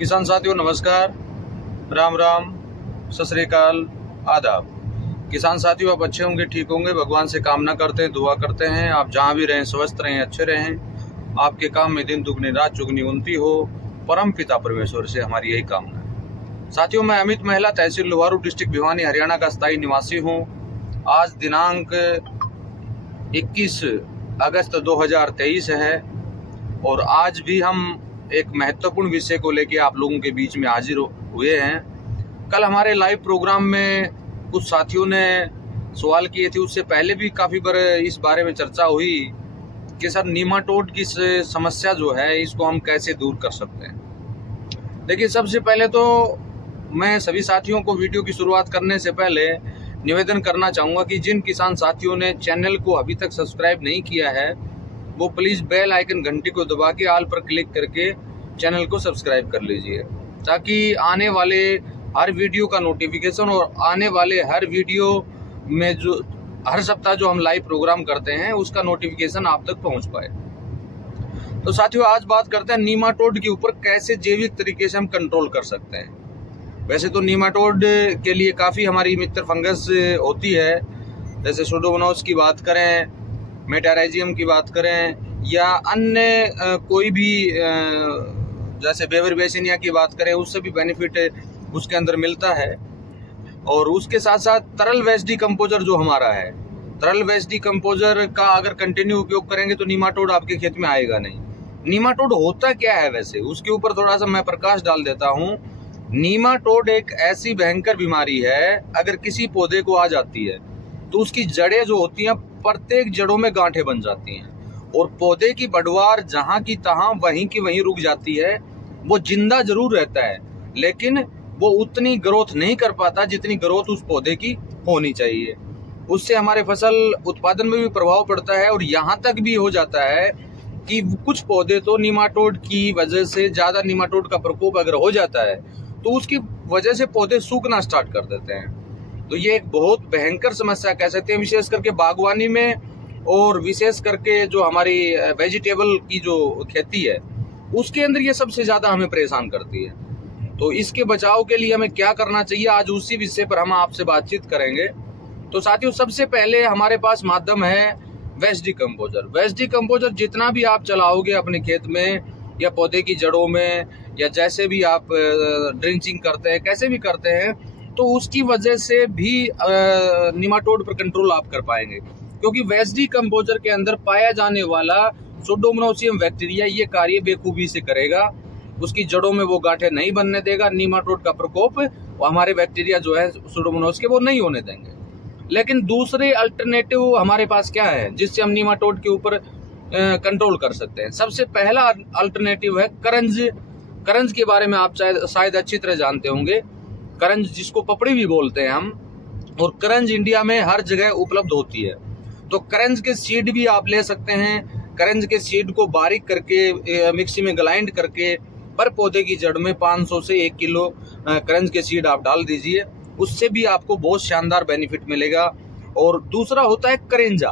किसान साथियों नमस्कार, राम राम, सत श्री अकाल, आदाब। किसान साथियों आप अच्छे होंगे, ठीक होंगे, भगवान से कामना करते हैं, दुआ करते हैं आप जहां भी रहें स्वस्थ रहें, अच्छे रहें, आपके काम में दिन दुगनी रात चुगनी उन्नति हो, परम पिता परमेश्वर से हमारी यही कामना है। साथियों मैं अमित महिला, तहसील लोहारू, डिस्ट्रिक्ट भिवानी, हरियाणा का स्थायी निवासी हूँ। आज दिनांक 21 अगस्त 2023 है और आज भी हम एक महत्वपूर्ण विषय को लेकर आप लोगों के बीच में हाजिर हुए हैं। कल हमारे लाइव प्रोग्राम में कुछ साथियों ने सवाल किए थे, उससे पहले भी काफी बार इस बारे में चर्चा हुई कि सर नीमाटोड की समस्या जो है इसको हम कैसे दूर कर सकते हैं। देखिए सबसे पहले तो मैं सभी साथियों को वीडियो की शुरुआत करने से पहले निवेदन करना चाहूंगा कि जिन किसान साथियों ने चैनल को अभी तक सब्सक्राइब नहीं किया है वो प्लीज बेल आइकन घंटी को दबा के ऑल पर क्लिक करके चैनल को सब्सक्राइब कर लीजिए, ताकि आने वाले हर वीडियो का नोटिफिकेशन और आने वाले हर वीडियो में जो हर सप्ताह जो हम लाइव प्रोग्राम करते हैं उसका नोटिफिकेशन आप तक पहुंच पाए। तो साथियों आज बात करते हैं नीमाटोड के ऊपर कैसे जैविक तरीके से हम कंट्रोल कर सकते हैं। वैसे तो नीमाटोड के लिए काफी हमारी मित्र फंगस होती है, जैसे सुडोमोनास की बात करें, मेटाराइजियम की बात करें या अन्य कोई भी जैसे बेवरबेसिनिया की बात करें, उससे भी बेनिफिट उसके अंदर मिलता है। और उसके साथ साथ तरल वेस्ट डिकम्पोजर जो हमारा है, तरल वेस्ट डिकम्पोजर का अगर कंटिन्यू उपयोग करेंगे तो नीमाटोड आपके खेत में आएगा नहीं। नीमाटोड होता क्या है वैसे, उसके ऊपर थोड़ा सा मैं प्रकाश डाल देता हूँ। नीमाटोड एक ऐसी भयंकर बीमारी है, अगर किसी पौधे को आ जाती है तो उसकी जड़ें जो होती हैं प्रत्येक जड़ों में गांठें बन जाती हैं और पौधे की बढ़वार जहां की तहां वहीं की वहीं रुक जाती है। वो जिंदा जरूर रहता है लेकिन वो उतनी ग्रोथ नहीं कर पाता जितनी ग्रोथ उस पौधे की होनी चाहिए। उससे हमारे फसल उत्पादन में भी प्रभाव पड़ता है और यहाँ तक भी हो जाता है कि कुछ पौधे तो नीमाटोड की वजह से, ज्यादा नीमाटोड का प्रकोप अगर हो जाता है तो उसकी वजह से पौधे सूखना स्टार्ट कर देते हैं। तो ये एक बहुत भयंकर समस्या कह सकते हैं, विशेष करके बागवानी में और विशेष करके जो हमारी वेजिटेबल की जो खेती है उसके अंदर ये सबसे ज्यादा हमें परेशान करती है। तो इसके बचाव के लिए हमें क्या करना चाहिए, आज उसी विषय पर हम आपसे बातचीत करेंगे। तो साथियों सबसे पहले हमारे पास माध्यम है वेस्ट डिकम्पोजर। वेस्ट डिकम्पोजर जितना भी आप चलाओगे अपने खेत में या पौधे की जड़ों में या जैसे भी आप ड्रिंचिंग करते हैं, कैसे भी करते हैं, तो उसकी वजह से भी नीमाटोड पर कंट्रोल आप कर पाएंगे, क्योंकि वेस्ट डिकम्पोजर के अंदर पाया जाने वाला सुडोमोनासियम बैक्टीरिया ये कार्य बेखूबी से करेगा। उसकी जड़ों में वो गांठें नहीं बनने देगा, नीमाटोड का प्रकोप हमारे बैक्टीरिया जो है सुडोमोनास के वो नहीं होने देंगे। लेकिन दूसरे अल्टरनेटिव हमारे पास क्या है जिससे हम नीमाटोड के ऊपर कंट्रोल कर सकते हैं। सबसे पहला अल्टरनेटिव है करंज। करंज के बारे में आप शायद अच्छी तरह जानते होंगे, करंज जिसको पपड़ी भी बोलते हैं हम, और करंज इंडिया में हर जगह उपलब्ध होती है। तो करंज के सीड भी आप ले सकते हैं। करंज के सीड को बारीक करके मिक्सी में ग्राइंड करके पर पौधे की जड़ में 500 से 1 किलो करंज के सीड आप डाल दीजिए, उससे भी आपको बहुत शानदार बेनिफिट मिलेगा। और दूसरा होता है करेंजा।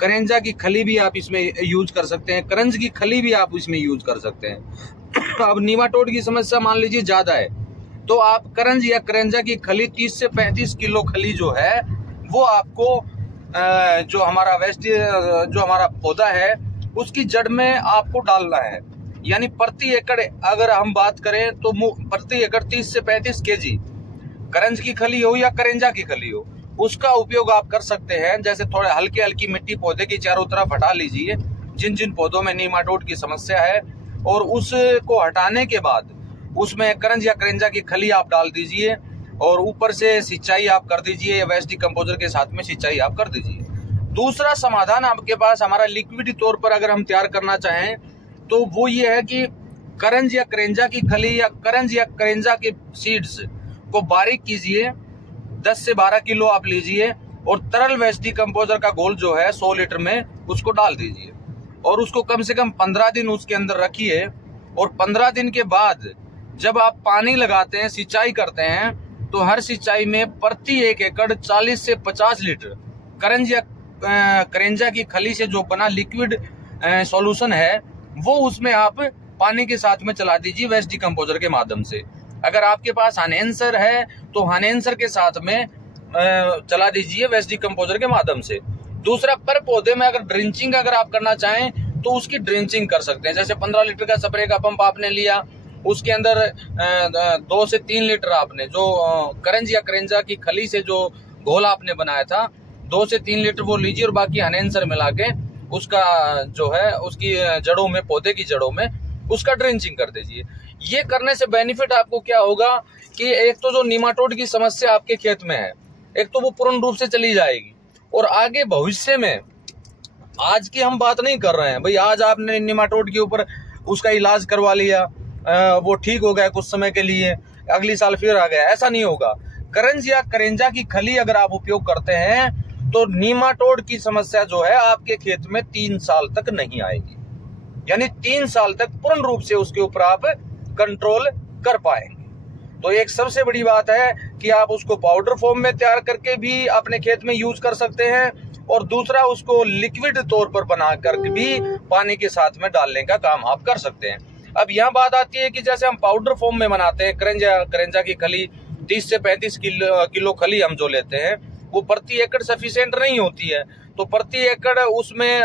करेंजा की खली भी आप इसमें यूज कर सकते हैं, करंज की खली भी आप इसमें यूज कर सकते हैं। अब नीमाटोड की समस्या मान लीजिए ज्यादा है तो आप करंज या करेंजा की खली 30 से 35 किलो खली जो है वो आपको जो हमारा पौधा है उसकी जड़ में आपको डालना है। यानी प्रति एकड़ अगर हम बात करें तो प्रति एकड़ 30 से 35 केजी करंज की खली हो या करेंजा की खली हो उसका उपयोग आप कर सकते हैं। जैसे थोड़े हल्की हल्की मिट्टी पौधे की चारों तरफ हटा लीजिए जिन जिन पौधों में नीमाटोड की समस्या है, और उसको हटाने के बाद उसमें करंज या करेंजा की खली आप डाल दीजिए और ऊपर से सिंचाई आप कर दीजिए, वेस्ट डिकम्पोजर के साथ में सिंचाई आप कर दीजिए। दूसरा समाधान आपके पास हमारा लिक्विड तौर पर अगर हम तैयार करना चाहें तो वो ये है कि करंज या करेंजा की खली या करंज या करेंजा के सीड्स को बारीक कीजिए, 10 से 12 किलो आप लीजिए और तरल वेस्ट डिकम्पोजर का घोल जो है 100 लीटर में उसको डाल दीजिए और उसको कम से कम 15 दिन उसके अंदर रखिए। और 15 दिन के बाद जब आप पानी लगाते हैं, सिंचाई करते हैं, तो हर सिंचाई में प्रति 1 एकड़ 40 से 50 लीटर करंज या करेंजा की खली से जो बना लिक्विड सॉल्यूशन है वो उसमें आप पानी के साथ में चला दीजिए वेस्ट डिकम्पोजर के माध्यम से। अगर आपके पास हानेंसर है तो हानेंसर के साथ में चला दीजिए वेस्ट डिकम्पोजर के माध्यम से। दूसरा, पर पौधे में अगर ड्रिंचिंग अगर आप करना चाहें तो उसकी ड्रिंचिंग कर सकते हैं। जैसे 15 लीटर का स्प्रे का पंप आपने लिया, उसके अंदर 2 से 3 लीटर आपने जो करंज या करेंजा की खली से जो घोल आपने बनाया था 2 से 3 लीटर वो लीजिए और बाकी हानेंसर मिला के उसका जो है उसकी जड़ों में, पौधे की जड़ों में उसका ड्रिंचिंग कर दीजिए। ये करने से बेनिफिट आपको क्या होगा कि एक तो जो नीमाटोड की समस्या आपके खेत में है, एक तो वो पूर्ण रूप से चली जाएगी। और आगे भविष्य में, आज की हम बात नहीं कर रहे हैं भाई, आज आपने नीमाटोड के ऊपर उसका इलाज करवा लिया, वो ठीक हो गया कुछ समय के लिए, अगली साल फिर आ गया, ऐसा नहीं होगा। करंज या करेंजा की खली अगर आप उपयोग करते हैं तो नीमाटोड की समस्या जो है आपके खेत में 3 साल तक नहीं आएगी, यानी 3 साल तक पूर्ण रूप से उसके ऊपर आप कंट्रोल कर पाएंगे। तो एक सबसे बड़ी बात है कि आप उसको पाउडर फॉर्म में तैयार करके भी अपने खेत में यूज कर सकते हैं, और दूसरा उसको लिक्विड तौर पर बना कर भी पानी के साथ में डालने का काम आप कर सकते हैं। अब यहाँ बात आती है कि जैसे हम पाउडर फॉर्म में बनाते हैं करेंजा की खली, 30 से 35 किलो खली हम जो लेते हैं वो प्रति एकड़ सफिशिएंट नहीं होती है, तो प्रति एकड़ उसमें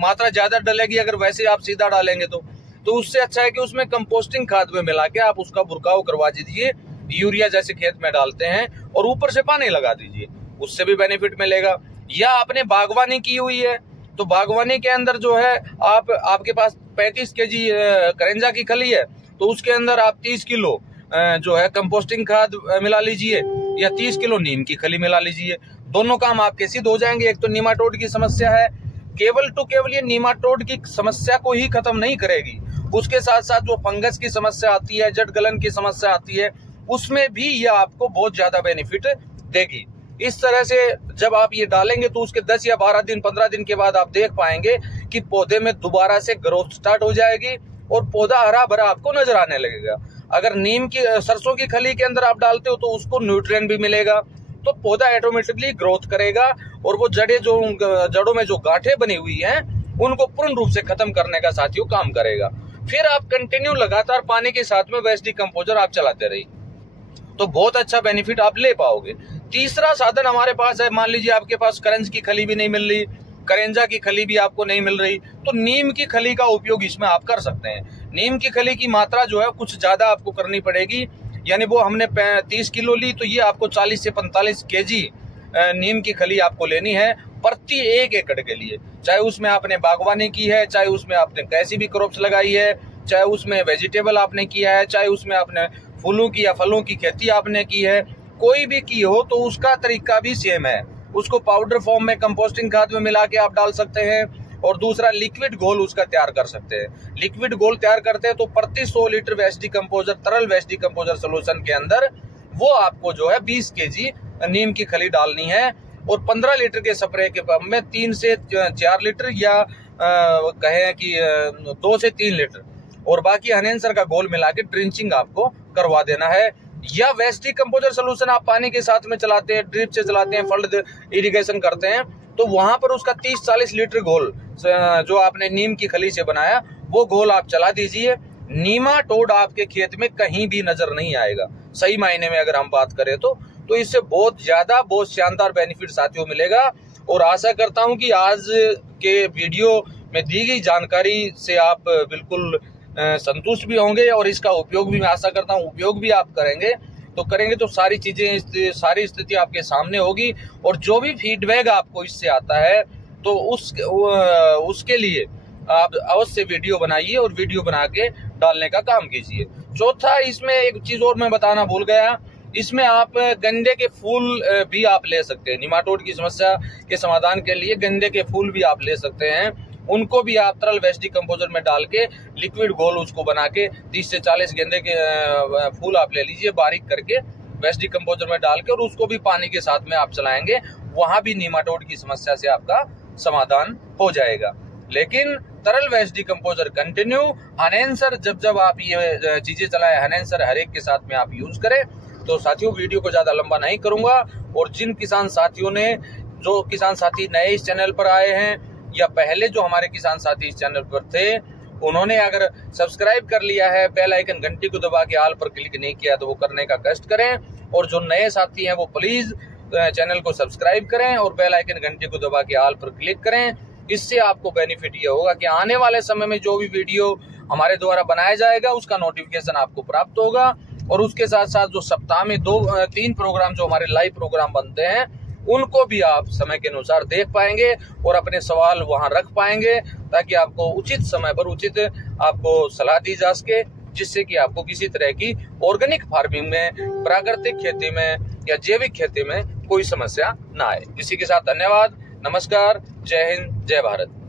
मात्रा ज्यादा डलेगी अगर वैसे आप सीधा डालेंगे तो उससे अच्छा है कि उसमें कंपोस्टिंग खाद में मिला के आप उसका बुरकाव करवा दीजिए, यूरिया जैसे खेत में डालते हैं, और ऊपर से पानी लगा दीजिए, उससे भी बेनिफिट मिलेगा। या आपने बागवानी की हुई है तो बागवानी के अंदर जो है आपके पास 35 केजी करेंजा की खली है तो उसके अंदर आप 30 किलो जो है कंपोस्टिंग खाद मिला लीजिए या 30 किलो नीम की खली मिला लीजिए। दोनों काम आपके सिद्ध हो जाएंगे। एक तो नीमाटोड की समस्या है, केवल ये नीमाटोड की समस्या को ही खत्म नहीं करेगी, उसके साथ साथ जो फंगस की समस्या आती है, जड़ गलन की समस्या आती है, उसमें भी ये आपको बहुत ज्यादा बेनिफिट देगी। इस तरह से जब आप ये डालेंगे तो उसके 10 या 12 दिन 15 दिन के बाद आप देख पाएंगे कि पौधे में दोबारा से ग्रोथ स्टार्ट हो जाएगी और पौधा हरा भरा आपको नजर आने लगेगा। अगर नीम की सरसों की खली के अंदर आप डालते हो तो उसको न्यूट्रिएंट भी मिलेगा, तो पौधा ऑटोमेटिकली ग्रोथ करेगा और वो जड़ों में जो गांठें बनी हुई हैं उनको पूर्ण रूप से खत्म करने का साथियों काम करेगा। फिर आप कंटिन्यू लगातार पानी के साथ में वेस्ट डिकम्पोजर आप चलाते रहिए तो बहुत अच्छा बेनिफिट आप ले पाओगे। तीसरा साधन हमारे पास है, मान लीजिए आपके पास करंज की खली भी नहीं मिल रही, करेंजा की खली भी आपको नहीं मिल रही, तो नीम की खली का उपयोग इसमें आप कर सकते हैं। नीम की खली की मात्रा जो है कुछ ज्यादा आपको करनी पड़ेगी, यानी वो हमने 30 किलो ली तो ये आपको 40 से 45 केजी नीम की खली आपको लेनी है प्रति 1 एकड़ के लिए। चाहे उसमें आपने बागवानी की है, चाहे उसमें आपने कैसी भी क्रॉप्स लगाई है, चाहे उसमें वेजिटेबल आपने किया है, चाहे उसमें आपने फूलों की या फलों की खेती आपने की है, कोई भी की हो तो उसका तरीका भी सेम है। उसको पाउडर फॉर्म में कंपोस्टिंग खाद में मिला के आप डाल सकते हैं, और दूसरा लिक्विड घोल उसका तैयार कर सकते हैं। लिक्विड घोल तैयार करते हैं तो प्रति 100 लीटर वेस्ट डिकम्पोजर, तरल वेस्ट डिकम्पोजर सोल्यूशन के अंदर वो आपको जो है 20 केजी नीम की खली डालनी है, और 15 लीटर के स्प्रे के पंप में 3 से 4 लीटर या कहें कि 2 से 3 लीटर, और बाकी हानेंसर का घोल मिला के ड्रिंचिंग आपको करवा देना है। या वेस्ट डिकम्पोजर सोल्यूशन आप पानी के साथ में चलाते हैं, ड्रिप से चलाते हैं, फल्ड इरिगेशन करते हैं, तो वहां पर उसका 30-40 लीटर घोल जो आपने नीम की खली से बनाया वो घोल आप चला दीजिए। नीमाटोड आपके खेत में कहीं भी नजर नहीं आएगा, सही मायने में अगर हम बात करें तो इससे बहुत ज्यादा, बहुत शानदार बेनिफिट साथियों मिलेगा। और आशा करता हूं कि आज के वीडियो में दी गई जानकारी से आप बिल्कुल संतुष्ट भी होंगे, और इसका उपयोग भी मैं आशा करता हूं उपयोग भी आप करेंगे तो सारी चीजें, सारी स्थिति आपके सामने होगी, और जो भी फीडबैक आपको इससे आता है तो उसके लिए आप अवश्य वीडियो बनाइए और वीडियो बना के डालने का काम कीजिए। चौथा, इसमें एक चीज और मैं बताना भूल गया, इसमें आप गेंदे के फूल भी आप ले सकते हैं। निमाटोड की समस्या के समाधान के लिए गेंदे के फूल भी आप ले सकते हैं, उनको भी आप तरल वेस्ट डिकम्पोजर में डाल के लिक्विड घोल उसको बना के 30 से 40 गेंदे के फूल आप ले लीजिए बारीक करके वेस्ट डिकम्पोजर में डाल के, और उसको भी पानी के साथ में आप चलाएंगे, वहां भी निमाटोड की समस्या से आपका समाधान हो जाएगा। लेकिन तरल वेस्ट डिकम्पोजर कंटिन्यू, हानेंसर जब आप ये चीजें चलाएं, हानेंसर हर एक के साथ में आप यूज करें। तो साथियों वीडियो को ज्यादा लंबा नहीं करूंगा, और जिन किसान साथियों ने, जो किसान साथी नए इस चैनल पर आए हैं या पहले जो हमारे किसान साथी इस चैनल पर थे, उन्होंने अगर सब्सक्राइब कर लिया है, बेल आइकन घंटी को दबा के ऑल पर क्लिक नहीं किया तो वो करने का कष्ट करें। और जो नए साथी हैं वो प्लीज चैनल को सब्सक्राइब करें और बेल आइकन घंटी को दबा के ऑल पर क्लिक करें। इससे आपको बेनिफिट ये होगा कि आने वाले समय में जो भी वीडियो हमारे द्वारा बनाया जाएगा उसका नोटिफिकेशन आपको प्राप्त होगा। और उसके साथ साथ जो सप्ताह में 2-3 प्रोग्राम जो हमारे लाइव प्रोग्राम बनते हैं उनको भी आप समय के अनुसार देख पाएंगे और अपने सवाल वहां रख पाएंगे, ताकि आपको उचित समय पर उचित आपको सलाह दी जा सके, जिससे कि आपको किसी तरह की ऑर्गेनिक फार्मिंग में, प्राकृतिक खेती में या जैविक खेती में कोई समस्या ना आए। इसी के साथ धन्यवाद, नमस्कार, जय हिंद, जय भारत।